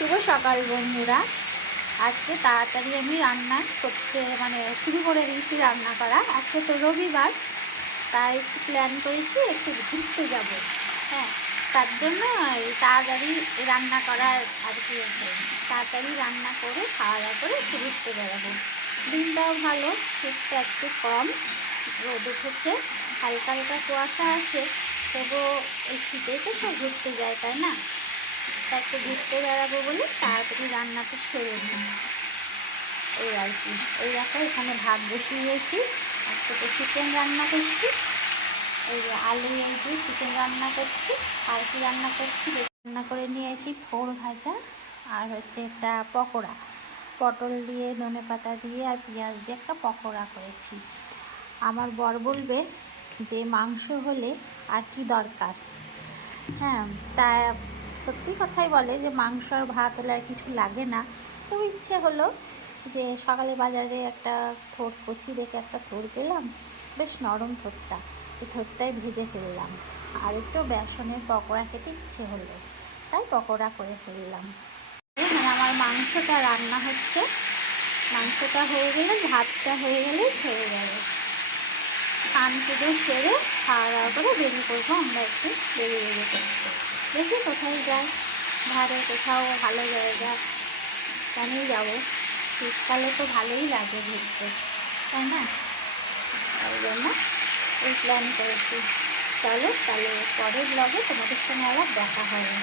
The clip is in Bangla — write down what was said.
শুভ সকাল বন্ধুরা। আজকে তাড়াতাড়ি আমি রান্না করতে শুরু করে দিয়েছি রান্না করা। আজকে তো রবিবার, তাই একটু প্ল্যান করেছি একটু ঘুরতে যাব। হ্যাঁ, তার জন্য তাড়াতাড়ি রান্না করার আর কি, তাড়াতাড়ি রান্না করে খাওয়া দাওয়া করে একটু ঘুরতে বেড়াবো। দিনটাও ভালো, শীতটা একটু কম, রোদ উঠেছে, হালকা হালকা কুয়াশা আছে, তবুও এই শীতেই তো সব ঘুরতে যায়, তাই না? তা একটু ঘুরতে বেড়াবো বলে তাড়াতাড়ি রান্নাটা সেরে নিই, এই আর কি। এই দেখো এখানে ভাত বসিয়েছি, আজকে তো চিকেন রান্না করছি। এই যে আলু, এই যে চিকেন রান্না করছি। আর কি রান্না করছি, রান্না করে নিয়েছি থোড় ভাজা, আর হচ্ছে একটা পকোড়া, পটল দিয়ে ধনে পাতা দিয়ে আর পেঁয়াজ দিয়ে একটা পকোড়া করেছি। আমার বর বলবে যে মাংস হলে আর কি দরকার। হ্যাঁ, তা সত্যি কথাই বলে যে মাংস আর ভাত হলে আর কিছু লাগে না। তো ইচ্ছে হলো যে সকালে বাজারে একটা থোড় কচি দেখে একটা থোড় পেলাম, বেশ নরম থোড়টা, এই থোড়টাই ভেজে ফেললাম। আর একটু বেসনের পকোড়া খেতে ইচ্ছে হলো, তাই পকোড়া করে ফেললাম। এখানে আমার মাংসটা রান্না হচ্ছে, মাংসটা হয়ে গেলে ভাতটা হয়ে গেলেই হয়ে যাবে। স্নান পুজো সেরে খাওয়া দাওয়া করে বেরিয়ে পড়বো আমরা একটু, বেরিয়ে করতে। দেখি কোথায় যাই, ধারে কোথাও ভালো জায়গা, কেনই যাবো, শীতকালে তো ভালোই লাগে ঘুরতে, তাই না? ওই জন্য এই প্ল্যান করেছি। চলো তাহলে পরের ব্লগে তোমাদের সঙ্গে আবার দেখা হবে।